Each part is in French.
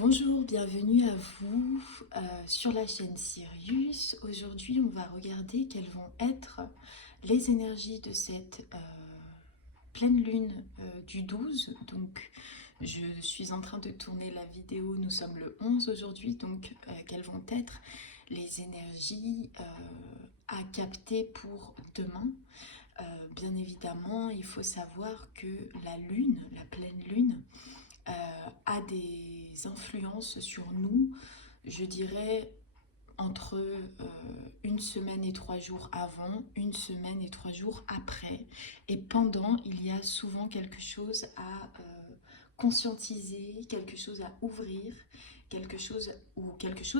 Bonjour, bienvenue à vous sur la chaîne Sirius. Aujourd'hui, on va regarder quelles vont être les énergies de cette pleine lune du 12. Donc, je suis en train de tourner la vidéo, nous sommes le 11 aujourd'hui, donc quelles vont être les énergies à capter pour demain. Bien évidemment, il faut savoir que la lune, la pleine lune, a des influences sur nous, je dirais entre une semaine et 3 jours avant, une semaine et 3 jours après. Et pendant, il y a souvent quelque chose à conscientiser, quelque chose à ouvrir, quelque chose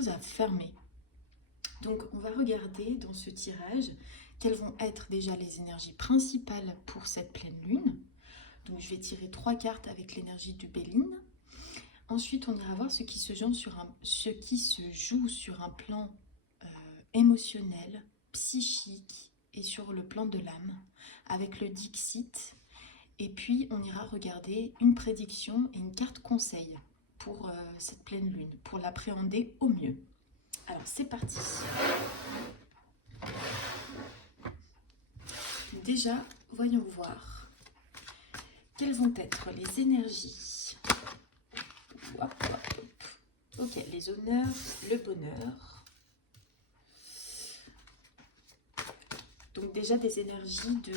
à fermer. Donc on va regarder dans ce tirage quelles vont être déjà les énergies principales pour cette pleine lune. Donc je vais tirer 3 cartes avec l'énergie du Béline. Ensuite, on ira voir ce qui se joue sur un plan émotionnel, psychique et sur le plan de l'âme, avec le Dixit. Et puis, on ira regarder une prédiction et une carte conseil pour cette pleine lune, pour l'appréhender au mieux. Alors, c'est parti. Déjà, voyons voir quelles vont être les énergies. Hop, hop, hop. Ok, les honneurs, le bonheur. Donc déjà des énergies de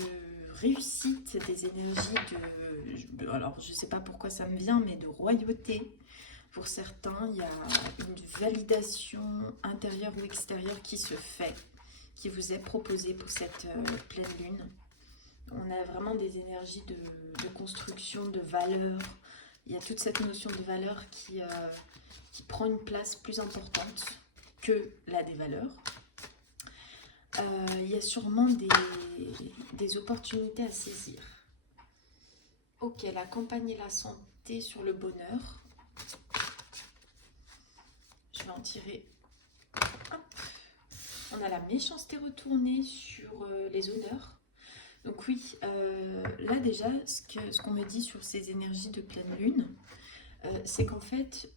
réussite, des énergies de... Alors je ne sais pas pourquoi ça me vient, mais de royauté. Pour certains, il y a une validation intérieure ou extérieure qui se fait, qui vous est proposée pour cette pleine lune. On a vraiment des énergies de construction, de valeur. Il y a toute cette notion de valeur qui prend une place plus importante que la des valeurs. Il y a sûrement des opportunités à saisir. Ok, la campagne et la santé sur le bonheur. Je vais en tirer. Hop. On a la méchanceté retournée sur les honneurs. Donc oui, là déjà, ce qu'on me dit sur ces énergies de pleine lune, c'est qu'en fait,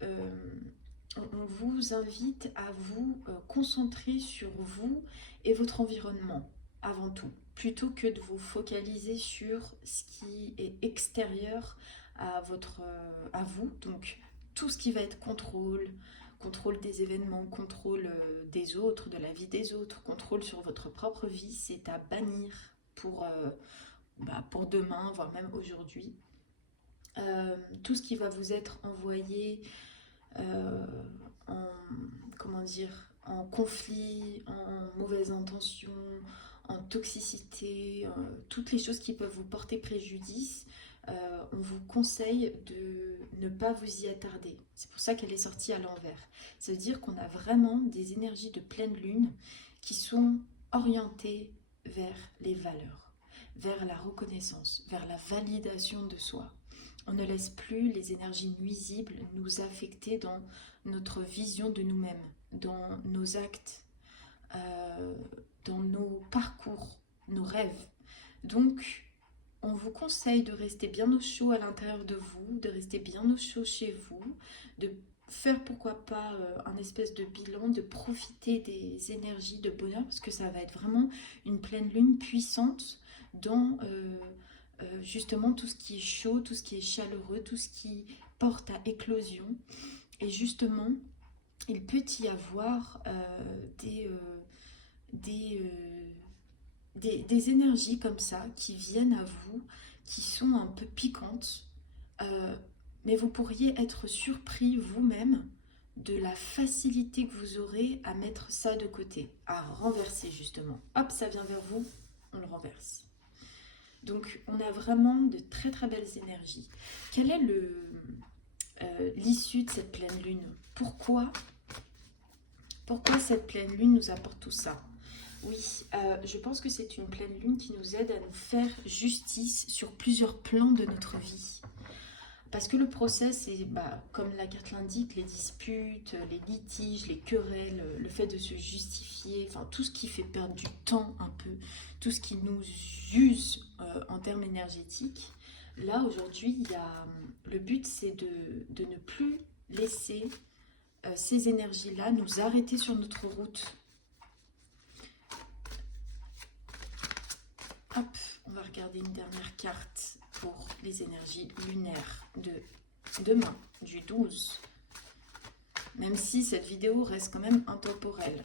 on vous invite à vous concentrer sur vous et votre environnement avant tout, plutôt que de vous focaliser sur ce qui est extérieur à vous. Donc tout ce qui va être contrôle des événements, contrôle des autres, de la vie des autres, contrôle sur votre propre vie, c'est à bannir pour demain, voire même aujourd'hui. Tout ce qui va vous être envoyé en, en conflit, en mauvaise intention, en toxicité, toutes les choses qui peuvent vous porter préjudice, on vous conseille de ne pas vous y attarder. C'est pour ça qu'elle est sortie à l'envers. Ça veut dire qu'on a vraiment des énergies de pleine lune qui sont orientées vers les valeurs, vers la reconnaissance, vers la validation de soi. On ne laisse plus les énergies nuisibles nous affecter dans notre vision de nous-mêmes, dans nos actes, dans nos parcours, nos rêves. Donc, on vous conseille de rester bien au chaud à l'intérieur de vous, de rester bien au chaud chez vous, de faire pourquoi pas un espèce de bilan, de profiter des énergies de bonheur, parce que ça va être vraiment une pleine lune puissante dans justement tout ce qui est chaud, tout ce qui est chaleureux, tout ce qui porte à éclosion. Et justement, il peut y avoir des énergies comme ça qui viennent à vous, qui sont un peu piquantes, mais vous pourriez être surpris vous-même de la facilité que vous aurez à mettre ça de côté, à renverser justement. Hop, ça vient vers vous, on le renverse. Donc on a vraiment de très très belles énergies. Quelle est l'issue de cette pleine lune? Pourquoi cette pleine lune nous apporte tout ça? Oui, je pense que c'est une pleine lune qui nous aide à nous faire justice sur plusieurs plans de notre vie. Parce que le process, c'est comme la carte l'indique, les disputes, les litiges, les querelles, le fait de se justifier, enfin tout ce qui fait perdre du temps un peu, tout ce qui nous use en termes énergétiques. Là, aujourd'hui, le but, c'est de ne plus laisser ces énergies-là nous arrêter sur notre route. Hop, on va regarder une dernière carte pour les énergies lunaires de demain, du 12. Même si cette vidéo reste quand même intemporelle.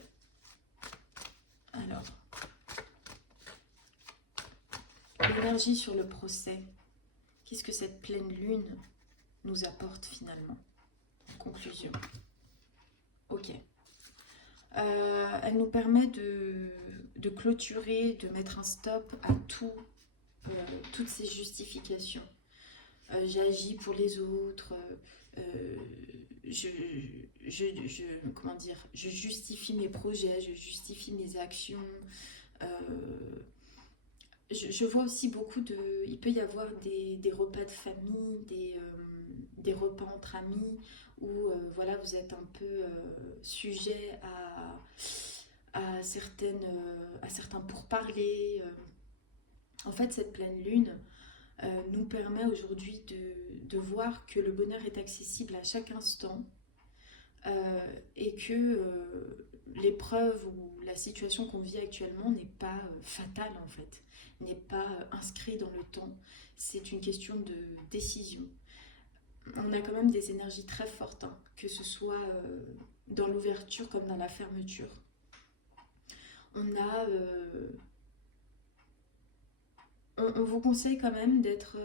Alors, l'énergie sur le procès. Qu'est-ce que cette pleine lune nous apporte finalement? En conclusion. Ok. Elle nous permet de clôturer, de mettre un stop à toutes ces justifications. J'agis pour les autres, comment dire, je justifie mes projets, je justifie mes actions. Je vois aussi beaucoup de... Il peut y avoir des repas de famille, des repas entre amis, où voilà, vous êtes un peu sujet à certains pourparlers. En fait, cette pleine lune nous permet aujourd'hui de voir que le bonheur est accessible à chaque instant et que l'épreuve ou la situation qu'on vit actuellement n'est pas fatale en fait, n'est pas inscrit dans le temps. C'est une question de décision. On a quand même des énergies très fortes, hein, que ce soit dans l'ouverture comme dans la fermeture. On vous conseille quand même d'être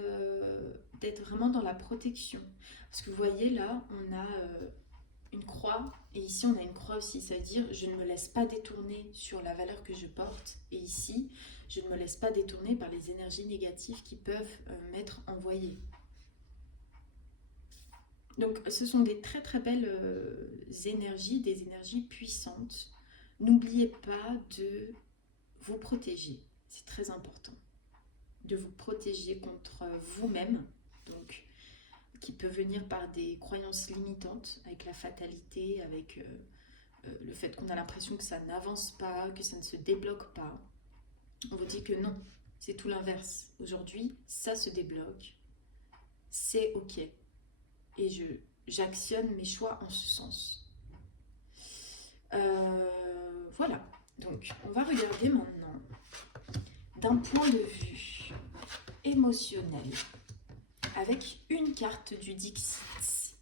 vraiment dans la protection. Parce que vous voyez là, on a une croix, et ici on a une croix aussi, c'est-à-dire je ne me laisse pas détourner sur la valeur que je porte, et ici je ne me laisse pas détourner par les énergies négatives qui peuvent m'être envoyées. Donc ce sont des très très belles énergies, des énergies puissantes. N'oubliez pas de vous protéger, c'est très important. De vous protéger contre vous-même, donc qui peut venir par des croyances limitantes, avec la fatalité, avec le fait qu'on a l'impression que ça n'avance pas, que ça ne se débloque pas. On vous dit que non, c'est tout l'inverse. Aujourd'hui, ça se débloque, c'est ok. Et j'actionne mes choix en ce sens. Voilà, donc on va regarder maintenant d'un point de vue émotionnel, avec une carte du Dixit.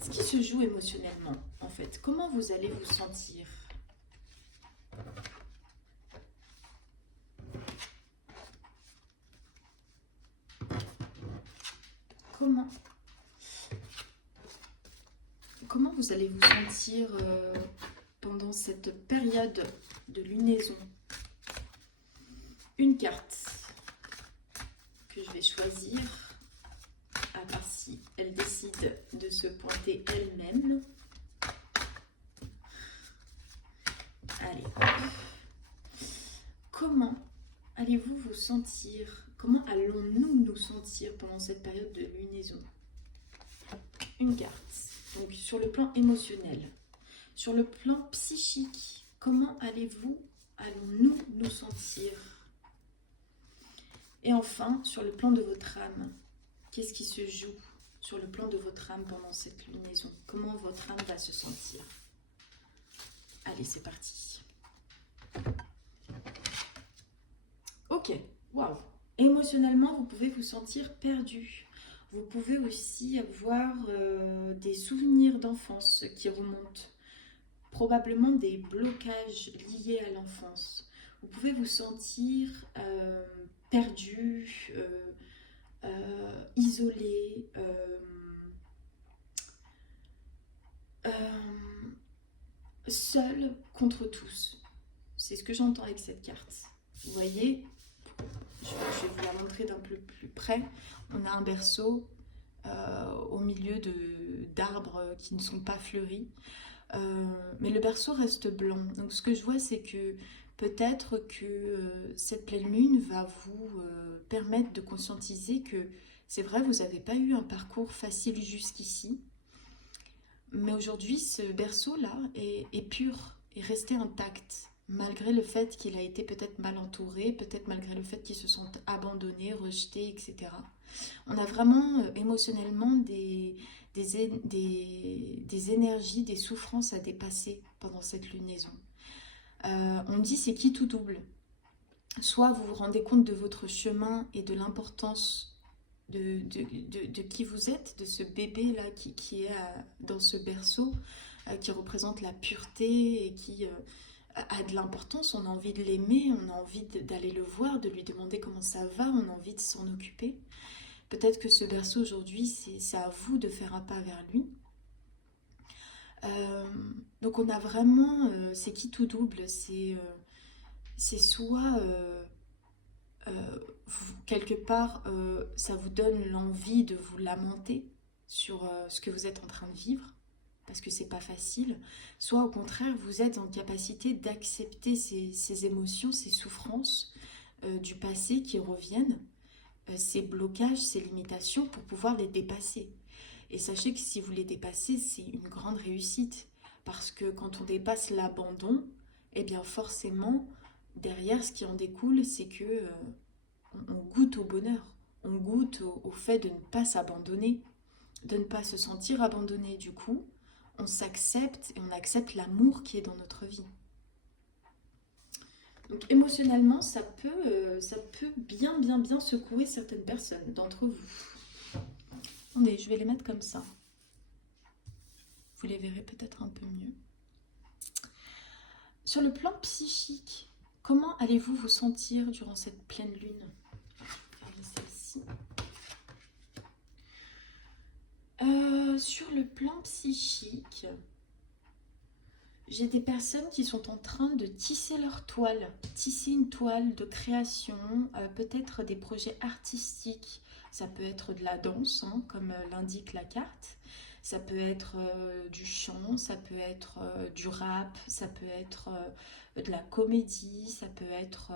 Ce qui se joue émotionnellement, en fait. Comment vous allez vous sentir? Comment vous allez vous sentir pendant cette période de lunaison? Une carte que je vais choisir, à part si elle décide de se pointer elle-même. Allez. Comment allez-vous vous sentir? Comment allons-nous nous sentir pendant cette période de lunaison? Une carte. Donc sur le plan émotionnel. Sur le plan psychique, comment allons-nous nous sentir? Et enfin, sur le plan de votre âme, qu'est-ce qui se joue sur le plan de votre âme pendant cette lunaison? Comment votre âme va se sentir? Allez, c'est parti. Ok, waouh. Émotionnellement, vous pouvez vous sentir perdu. Vous pouvez aussi avoir des souvenirs d'enfance qui remontent. Probablement des blocages liés à l'enfance. Vous pouvez vous sentir perdu, isolé, seul contre tous. C'est ce que j'entends avec cette carte. Vous voyez, je vais vous la montrer d'un peu plus près. On a un berceau au milieu d'arbres qui ne sont pas fleuris. Mais le berceau reste blanc. Donc ce que je vois, c'est que peut-être que cette pleine lune va vous permettre de conscientiser que c'est vrai, vous n'avez pas eu un parcours facile jusqu'ici. Mais aujourd'hui, ce berceau-là est pur, est resté intact. Malgré le fait qu'il a été peut-être mal entouré, peut-être malgré le fait qu'ils se sont abandonnés, rejetés, etc. On a vraiment émotionnellement des des énergies, des souffrances à dépasser pendant cette lunaison. On dit c'est qui tout double. Soit vous vous rendez compte de votre chemin et de l'importance de qui vous êtes, de ce bébé-là qui est dans ce berceau, qui représente la pureté et qui a de l'importance. On a envie de l'aimer, on a envie d'aller le voir, de lui demander comment ça va, on a envie de s'en occuper. Peut-être que ce berceau aujourd'hui, c'est à vous de faire un pas vers lui. Donc on a vraiment, c'est qui tout double, c'est soit quelque part ça vous donne l'envie de vous lamenter sur ce que vous êtes en train de vivre, parce que c'est pas facile, soit au contraire vous êtes en capacité d'accepter ces émotions, ces souffrances du passé qui reviennent, ces blocages, ces limitations pour pouvoir les dépasser. Et sachez que si vous les dépassez, c'est une grande réussite. Parce que quand on dépasse l'abandon, eh bien forcément, derrière, ce qui en découle, c'est que on goûte au bonheur. On goûte au fait de ne pas s'abandonner, de ne pas se sentir abandonné. Du coup, on s'accepte et on accepte l'amour qui est dans notre vie. Donc émotionnellement, ça peut bien secouer certaines personnes d'entre vous. Attendez, je vais les mettre comme ça. Vous les verrez peut-être un peu mieux. Sur le plan psychique, comment allez-vous vous sentir durant cette pleine lune? Regardez celle-ci. Sur le plan psychique, j'ai des personnes qui sont en train de tisser leur toile, tisser une toile de création, peut-être des projets artistiques. Ça peut être de la danse, hein, comme l'indique la carte. Ça peut être du chant, ça peut être du rap, ça peut être de la comédie, ça peut être...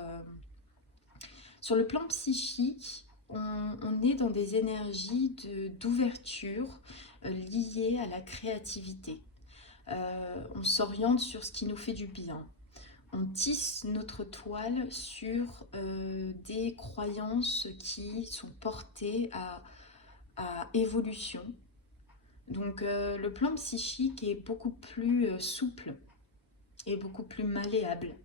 Sur le plan psychique, on est dans des énergies d'ouverture liées à la créativité. On s'oriente sur ce qui nous fait du bien. On tisse notre toile sur des croyances qui sont portées à évolution. Donc le plan psychique est beaucoup plus souple et beaucoup plus malléable.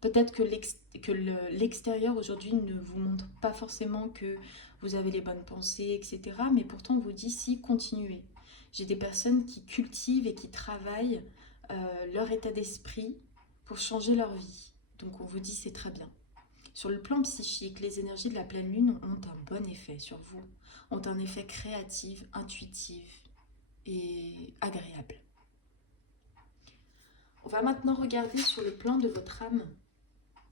Peut-être que l'extérieur aujourd'hui ne vous montre pas forcément que vous avez les bonnes pensées, etc. Mais pourtant on vous dit si, continuez. J'ai des personnes qui cultivent et qui travaillent leur état d'esprit pour changer leur vie. Donc on vous dit c'est très bien. Sur le plan psychique, les énergies de la pleine lune ont un bon effet sur vous, ont un effet créatif, intuitif et agréable. On va maintenant regarder sur le plan de votre âme.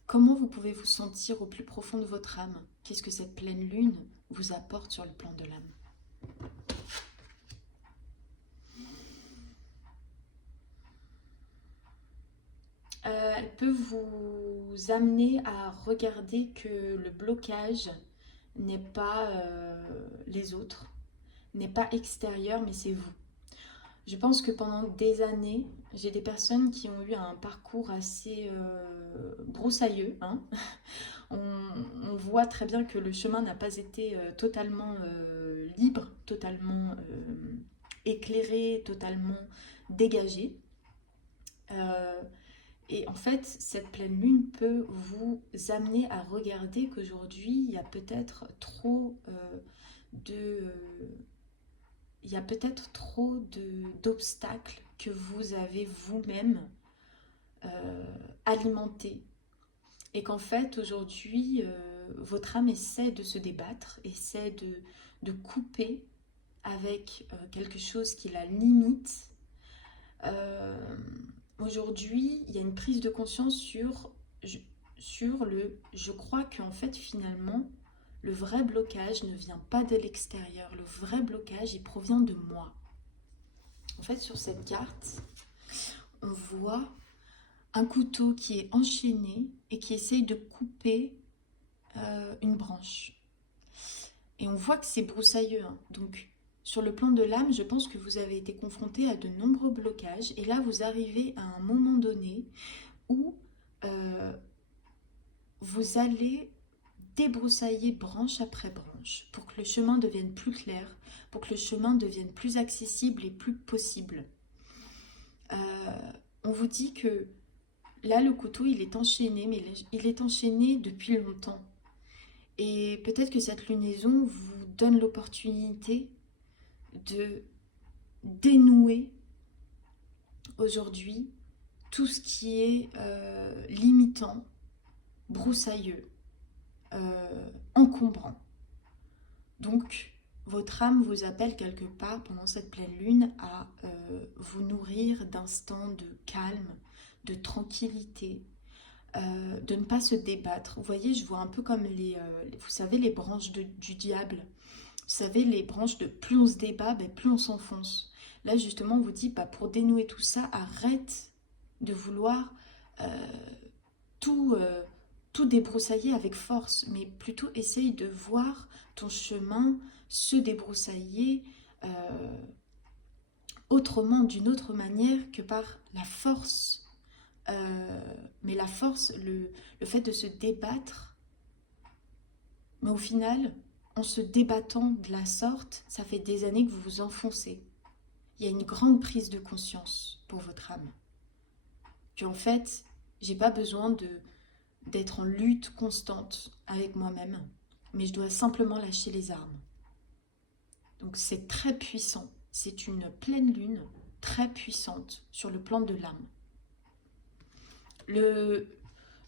Comment vous pouvez vous sentir au plus profond de votre âme? Qu'est-ce que cette pleine lune vous apporte sur le plan de l'âme? Elle peut vous amener à regarder que le blocage n'est pas les autres, n'est pas extérieur, mais c'est vous. Je pense que pendant des années, j'ai des personnes qui ont eu un parcours assez broussailleux. Hein. On voit très bien que le chemin n'a pas été totalement libre, totalement éclairé, totalement dégagé. Et en fait, cette pleine lune peut vous amener à regarder qu'aujourd'hui, il y a peut-être trop d'obstacles que vous avez vous-même alimentés. Et qu'en fait, aujourd'hui, votre âme essaie de se débattre, essaie de couper avec quelque chose qui la limite. Aujourd'hui, il y a une prise de conscience sur le « je crois qu'en fait, finalement, le vrai blocage ne vient pas de l'extérieur. Le vrai blocage, il provient de moi. » En fait, sur cette carte, on voit un couteau qui est enchaîné et qui essaye de couper une branche. Et on voit que c'est broussailleux. Hein. Donc, sur le plan de l'âme, je pense que vous avez été confronté à de nombreux blocages. Et là, vous arrivez à un moment donné où vous allez débroussailler branche après branche pour que le chemin devienne plus clair, pour que le chemin devienne plus accessible et plus possible. On vous dit que là, le couteau, il est enchaîné, mais il est enchaîné depuis longtemps. Et peut-être que cette lunaison vous donne l'opportunité de dénouer aujourd'hui tout ce qui est limitant, broussailleux, encombrant. Donc, votre âme vous appelle quelque part pendant cette pleine lune à vous nourrir d'instants de calme, de tranquillité, de ne pas se débattre. Vous voyez, je vois un peu comme vous savez, les branches du diable. Vous savez, les branches de plus on se débat, plus on s'enfonce. Là, justement, on vous dit, pour dénouer tout ça, arrête de vouloir tout débroussailler avec force, mais plutôt essaye de voir ton chemin se débroussailler autrement, d'une autre manière que par la force. Mais la force, le fait de se débattre, mais au final, en se débattant de la sorte, ça fait des années que vous vous enfoncez. Il y a une grande prise de conscience pour votre âme. Qu'en fait, j'ai pas besoin d'être en lutte constante avec moi-même, mais je dois simplement lâcher les armes. Donc c'est très puissant. C'est une pleine lune très puissante sur le plan de l'âme.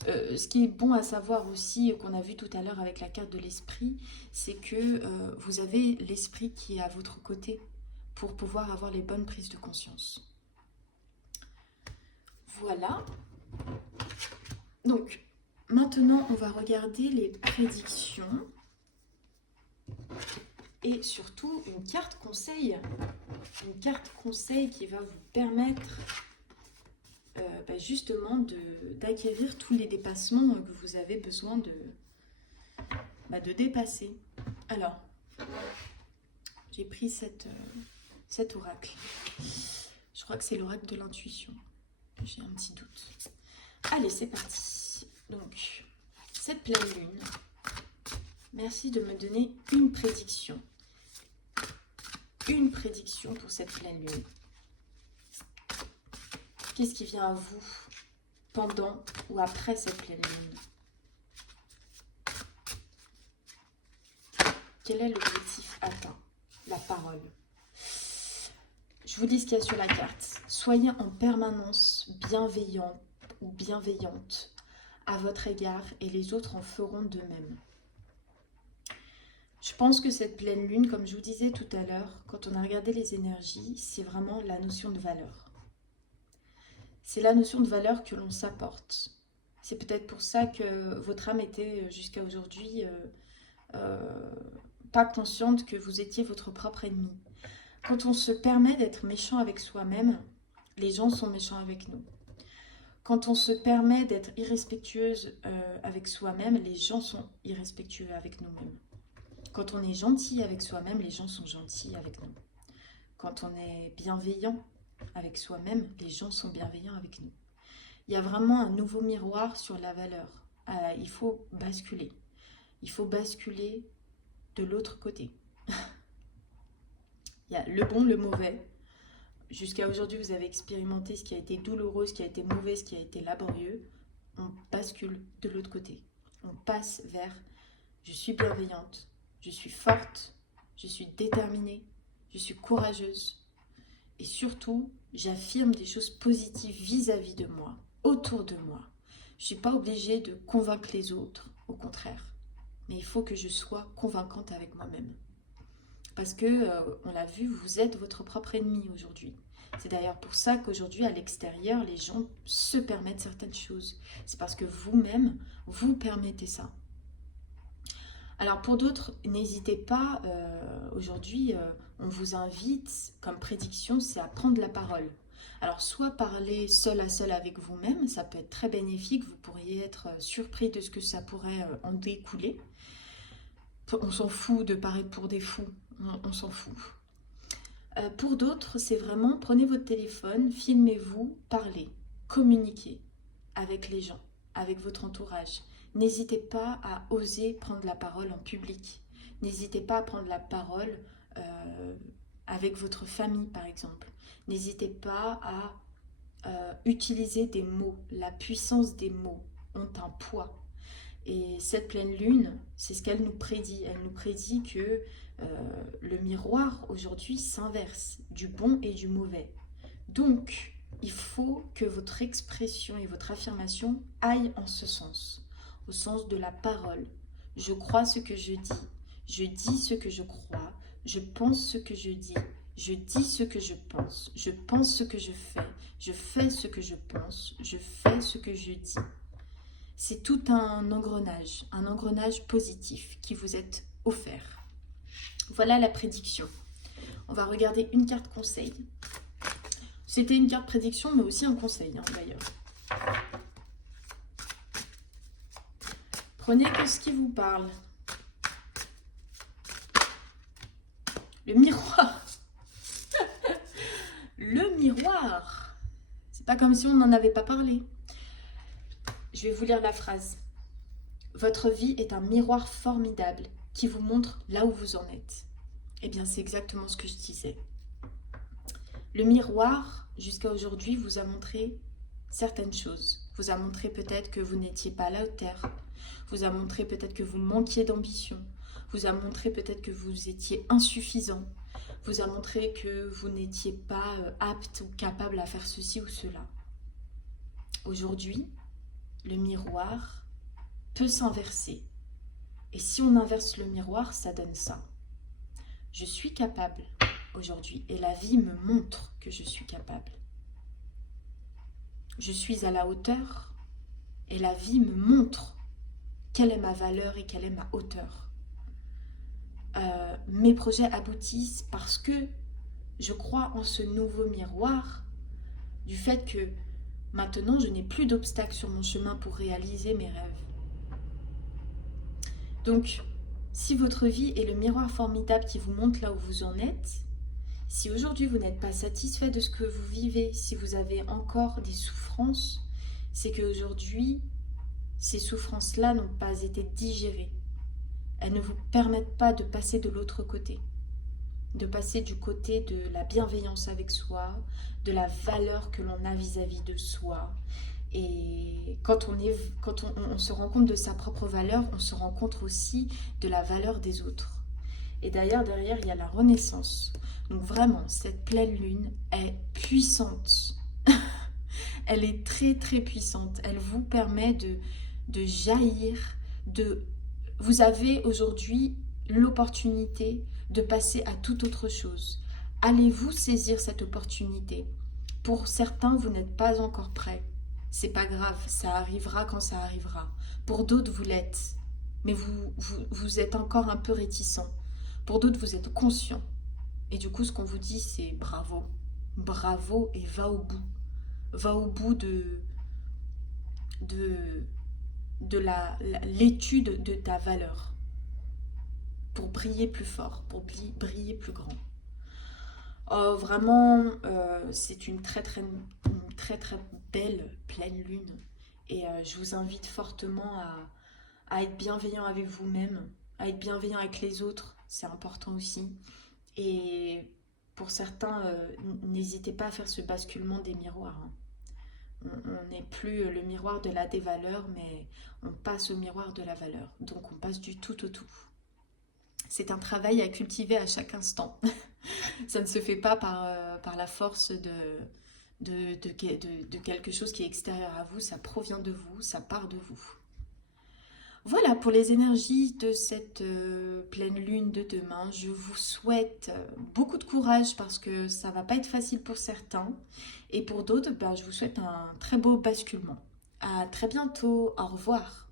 Ce qui est bon à savoir aussi, qu'on a vu tout à l'heure avec la carte de l'esprit, c'est que vous avez l'esprit qui est à votre côté pour pouvoir avoir les bonnes prises de conscience. Voilà. Donc, maintenant, on va regarder les prédictions et surtout une carte conseil qui va vous permettre justement d'acquérir tous les dépassements que vous avez besoin de dépasser. Alors, j'ai pris cet oracle. Je crois que c'est l'oracle de l'intuition. J'ai un petit doute. Allez, c'est parti. Donc, cette pleine lune, merci de me donner une prédiction. Une prédiction pour cette pleine lune. Qu'est-ce qui vient à vous pendant ou après cette pleine lune? Quel est l'objectif atteint? La parole. Je vous dis ce qu'il y a sur la carte. Soyez en permanence bienveillant ou bienveillante à votre égard et les autres en feront de même. Je pense que cette pleine lune, comme je vous disais tout à l'heure, quand on a regardé les énergies, c'est vraiment la notion de valeur. C'est la notion de valeur que l'on s'apporte. C'est peut-être pour ça que votre âme était jusqu'à aujourd'hui pas consciente que vous étiez votre propre ennemi. Quand on se permet d'être méchant avec soi-même, les gens sont méchants avec nous. Quand on se permet d'être irrespectueuse avec soi-même, les gens sont irrespectueux avec nous-mêmes. Quand on est gentil avec soi-même, les gens sont gentils avec nous. Quand on est bienveillant avec soi-même, les gens sont bienveillants avec nous. Il y a vraiment un nouveau miroir sur la valeur. Il faut basculer. Il faut basculer de l'autre côté. Il y a le bon, le mauvais. Jusqu'à aujourd'hui, vous avez expérimenté ce qui a été douloureux, ce qui a été mauvais, ce qui a été laborieux. On bascule de l'autre côté. On passe vers « je suis bienveillante, je suis forte, je suis déterminée, je suis courageuse. » Et surtout, j'affirme des choses positives vis-à-vis de moi, autour de moi. Je ne suis pas obligée de convaincre les autres, au contraire. Mais il faut que je sois convaincante avec moi-même. Parce que, on l'a vu, vous êtes votre propre ennemi aujourd'hui. C'est d'ailleurs pour ça qu'aujourd'hui, à l'extérieur, les gens se permettent certaines choses. C'est parce que vous-même, vous permettez ça. Alors pour d'autres, n'hésitez pas, aujourd'hui, on vous invite, comme prédiction, c'est à prendre la parole. Alors soit parler seul à seul avec vous-même, ça peut être très bénéfique, vous pourriez être surpris de ce que ça pourrait en découler. On s'en fout de paraître pour des fous, on s'en fout. Pour d'autres, c'est vraiment, prenez votre téléphone, filmez-vous, parlez, communiquez avec les gens, avec votre entourage. n'hésitez pas à oser prendre la parole en public. N'hésitez pas à prendre la parole avec votre famille, par exemple. N'hésitez pas à utiliser des mots. La puissance des mots ont un poids. Et cette pleine lune, c'est ce qu'elle nous prédit. Elle nous prédit que le miroir aujourd'hui s'inverse, du bon et du mauvais. Donc, il faut que votre expression et votre affirmation aillent en ce sens, au sens de la parole. Je crois ce que je dis ce que je crois, je pense ce que je dis ce que je pense ce que je fais ce que je pense, je fais ce que je dis. C'est tout un engrenage positif qui vous est offert. Voilà la prédiction. On va regarder une carte conseil. C'était une carte prédiction, mais aussi un conseil, d'ailleurs. Prenez que ce qui vous parle. Le miroir. Le miroir. C'est pas comme si on n'en avait pas parlé. Je vais vous lire la phrase. Votre vie est un miroir formidable qui vous montre là où vous en êtes. Eh bien, c'est exactement ce que je disais. Le miroir, jusqu'à aujourd'hui, vous a montré certaines choses. Vous a montré peut-être que vous n'étiez pas à la hauteur. Vous a montré peut-être que vous manquiez d'ambition. Vous a montré peut-être que vous étiez insuffisant. Vous a montré que vous n'étiez pas apte ou capable à faire ceci ou cela. Aujourd'hui, le miroir peut s'inverser. Et si on inverse le miroir, ça donne ça. Je suis capable aujourd'hui et la vie me montre que je suis capable. Je suis à la hauteur et la vie me montre quelle est ma valeur et quelle est ma hauteur. Mes projets aboutissent parce que je crois en ce nouveau miroir du fait que maintenant je n'ai plus d'obstacles sur mon chemin pour réaliser mes rêves. Donc, si votre vie est le miroir formidable qui vous montre là où vous en êtes, si aujourd'hui vous n'êtes pas satisfait de ce que vous vivez, si vous avez encore des souffrances, c'est qu'aujourd'hui, ces souffrances-là n'ont pas été digérées. Elles ne vous permettent pas de passer de l'autre côté, de passer du côté de la bienveillance avec soi, de la valeur que l'on a vis-à-vis de soi. Et quand on se rend compte de sa propre valeur, on se rend compte aussi de la valeur des autres. Et d'ailleurs, derrière, il y a la renaissance. Donc vraiment, cette pleine lune est puissante. Elle est très très puissante. Elle vous permet de jaillir, Vous avez aujourd'hui l'opportunité de passer à toute autre chose. Allez-vous saisir cette opportunité? Pour certains, vous n'êtes pas encore prêts. C'est pas grave, ça arrivera quand ça arrivera. Pour d'autres, vous l'êtes, mais vous êtes encore un peu réticent. Pour d'autres, vous êtes conscient. Et du coup, ce qu'on vous dit, c'est bravo. Bravo et va au bout. Va au bout de l'étude de ta valeur. Pour briller plus fort, pour briller plus grand. Oh, vraiment, c'est une très très belle pleine lune. Et je vous invite fortement à être bienveillant avec vous-même, à être bienveillant avec les autres, c'est important aussi. Et pour certains, n'hésitez pas à faire ce basculement des miroirs. On n'est plus le miroir de la dévaleur, mais on passe au miroir de la valeur. Donc on passe du tout au tout. C'est un travail à cultiver à chaque instant. Ça ne se fait pas par la force de quelque chose qui est extérieur à vous. Ça provient de vous, ça part de vous. Voilà pour les énergies de cette pleine lune de demain. Je vous souhaite beaucoup de courage parce que ça ne va pas être facile pour certains. Et pour d'autres, je vous souhaite un très beau basculement. À très bientôt. Au revoir.